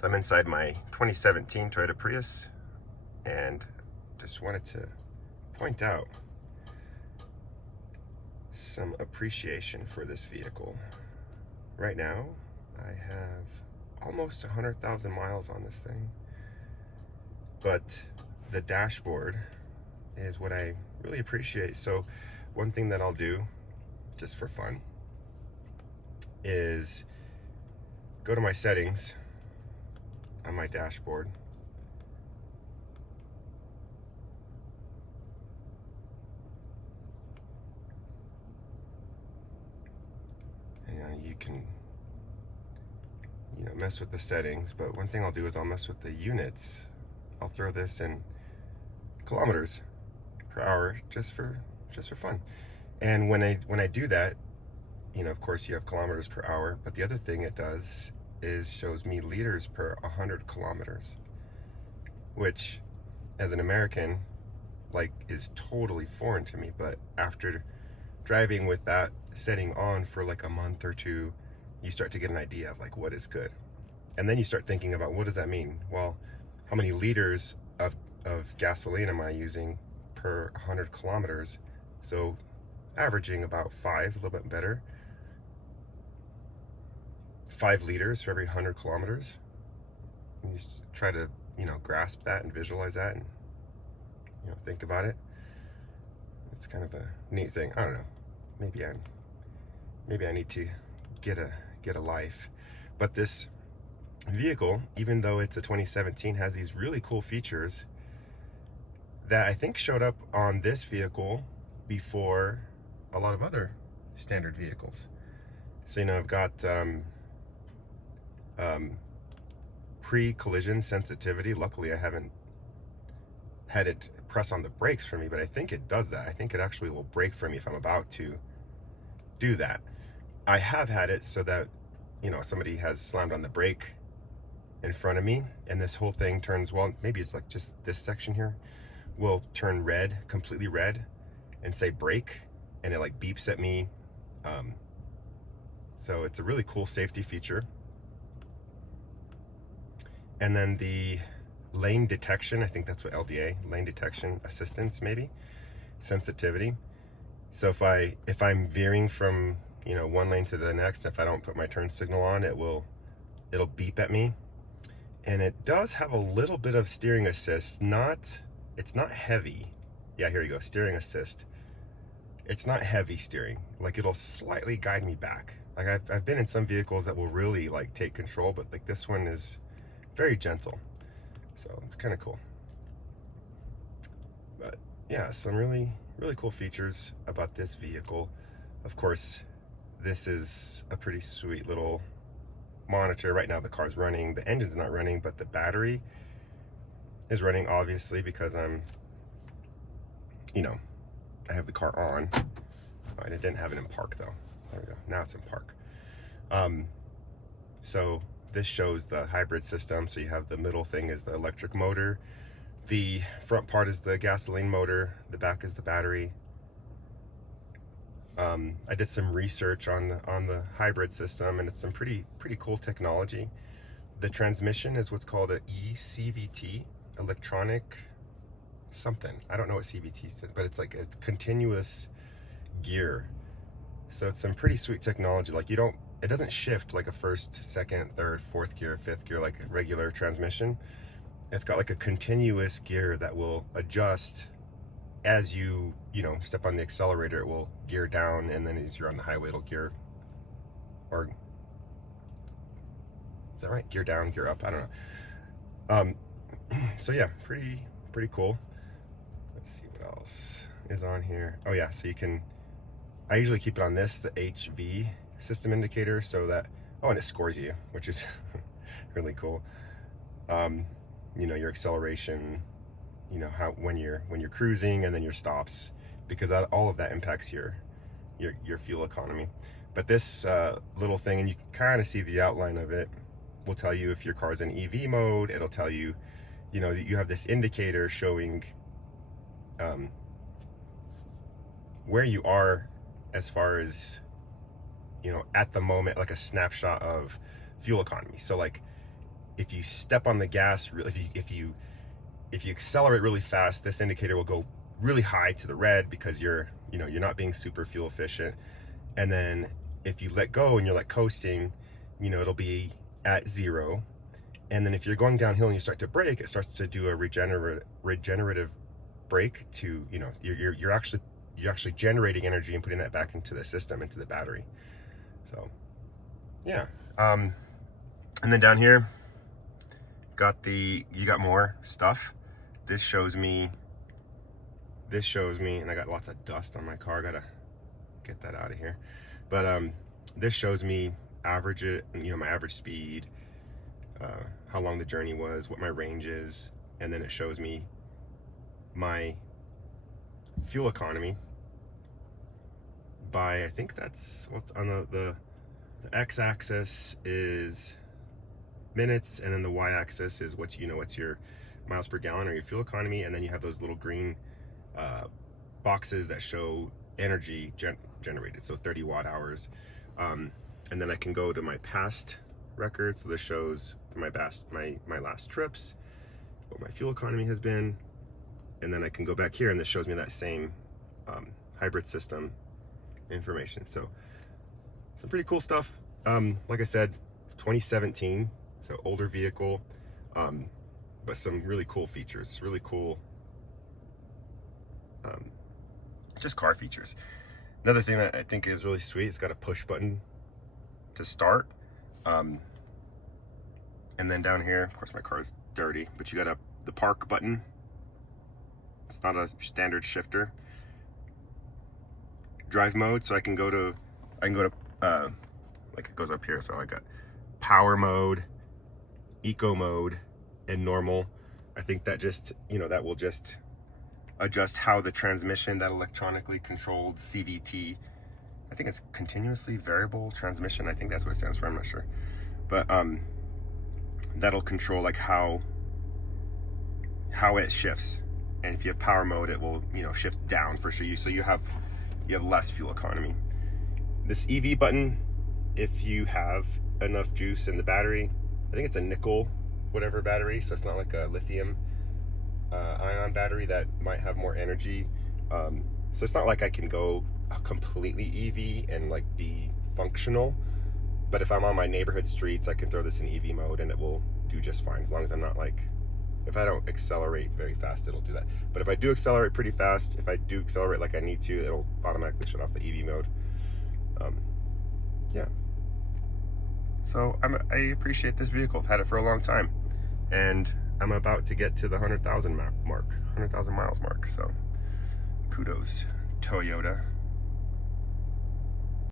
So I'm inside my 2017 Toyota Prius and just wanted to point out some appreciation for this vehicle. Right now, I have almost 100,000 miles on this thing, but the dashboard is what I really appreciate. So one thing that I'll do just for fun is go to my settings on my dashboard, and you can mess with the settings, but one thing I'll do is I'll mess with the units. I'll throw this in kilometers per hour just for fun. And when I do that, of course you have kilometers per hour, but the other thing it does is shows me liters per 100 kilometers, which as an American is totally foreign to me. But after driving with that setting on for like a month or two, you start to get an idea of what is good. And then you start thinking about, what does that mean? Well, how many liters of gasoline am I using per 100 kilometers? So averaging about 5, a little bit better, 5 liters for every 100 kilometers. You just try to grasp that and visualize that and think about it. It's kind of a neat thing. I don't know, maybe I need to get a life. But this vehicle, even though it's a 2017, has these really cool features that I think showed up on this vehicle before a lot of other standard vehicles. So I've got pre-collision sensitivity. Luckily I haven't had it press on the brakes for me, but I think it does that. I think it actually will brake for me if I'm about to do that. I have had it so that somebody has slammed on the brake in front of me and this whole thing turns, well, maybe it's just this section here will turn red, completely red, and say brake, and it beeps at me. So it's a really cool safety feature. And then the lane detection, I think that's what LDA, lane detection assistance, maybe sensitivity. So if I'm veering from one lane to the next, if I don't put my turn signal on, it'll beep at me. And it does have a little bit of steering assist. It's not heavy. Yeah, here you go, steering assist. It's not heavy steering. It'll slightly guide me back. I've been in some vehicles that will really take control, but this one is very gentle. So it's kind of cool. But yeah, some really cool features about this vehicle. Of course, this is a pretty sweet little monitor. Right now the car's running, the engine's not running, but the battery is running, obviously, because I have the car on. I didn't have it in park though. There we go, now it's in park. So this shows the hybrid system. So you have the middle thing is the electric motor, the front part is the gasoline motor, the back is the battery. I did some research on the hybrid system, and it's some pretty cool technology. The transmission is what's called an eCVT, electronic something. I don't know what CVT is, but it's a continuous gear. So it's some pretty sweet technology. It doesn't shift like a first, second, third, fourth gear, fifth gear like a regular transmission. It's got a continuous gear that will adjust as you step on the accelerator. It will gear down, and then as you're on the highway it'll gear, or is that right? Gear down, gear up, I don't know. So yeah, pretty cool. Let's see what else is on here. Oh yeah, so I usually keep it on the HV system indicator, so that, and it scores you, which is really cool. Your acceleration, when you're cruising, and then your stops, because all of that impacts your fuel economy. But this little thing, and you can kind of see the outline of it, will tell you if your car's in EV mode. It'll tell you, you have this indicator showing where you are as far as at the moment, a snapshot of fuel economy. So if you step on the gas, if you accelerate really fast, this indicator will go really high to the red because you're not being super fuel efficient. And then if you let go and you're like coasting, it'll be at 0. And then if you're going downhill and you start to brake, it starts to do a regenerative brake to, you're actually generating energy and putting that back into the system, into the battery. So yeah. And then down here, you got more stuff. This shows me, and I got lots of dust on my car, gotta get that out of here. But this shows me my average speed, how long the journey was, what my range is, and then it shows me my fuel economy by, I think that's what's on the x-axis is minutes, and then the y-axis is what's your miles per gallon or your fuel economy, and then you have those little green boxes that show energy generated, so 30 watt hours. And then I can go to my past record, so this shows my last trips, what my fuel economy has been, and then I can go back here and this shows me that same hybrid system information. So some pretty cool stuff. Like I said, 2017, so older vehicle, but some really cool features, really cool just car features. Another thing that I think is really sweet, it's got a push button to start. And then down here, of course my car is dirty, but you got the park button. It's not a standard shifter. Drive mode, so I can go to like it goes up here, so I got power mode, eco mode, and normal. I think that just, that will just adjust how the transmission, that electronically controlled CVT, I think it's continuously variable transmission, I think that's what it stands for, I'm not sure, but that'll control like how it shifts. And if you have power mode, it will shift down for sure, so you have less fuel economy. This EV button, if you have enough juice in the battery, I think it's a nickel whatever battery, so it's not like a lithium ion battery that might have more energy. So it's not like I can go completely EV and like be functional, but if I'm on my neighborhood streets, I can throw this in EV mode and it will do just fine, as long as I'm not like, if I don't accelerate very fast, it'll do that. But if I do accelerate pretty fast, if I do accelerate like I need to, it'll automatically shut off the EV mode. Yeah. So I appreciate this vehicle. I've had it for a long time, and I'm about to get to the 100,000 mark, 100,000 miles mark. So kudos, Toyota.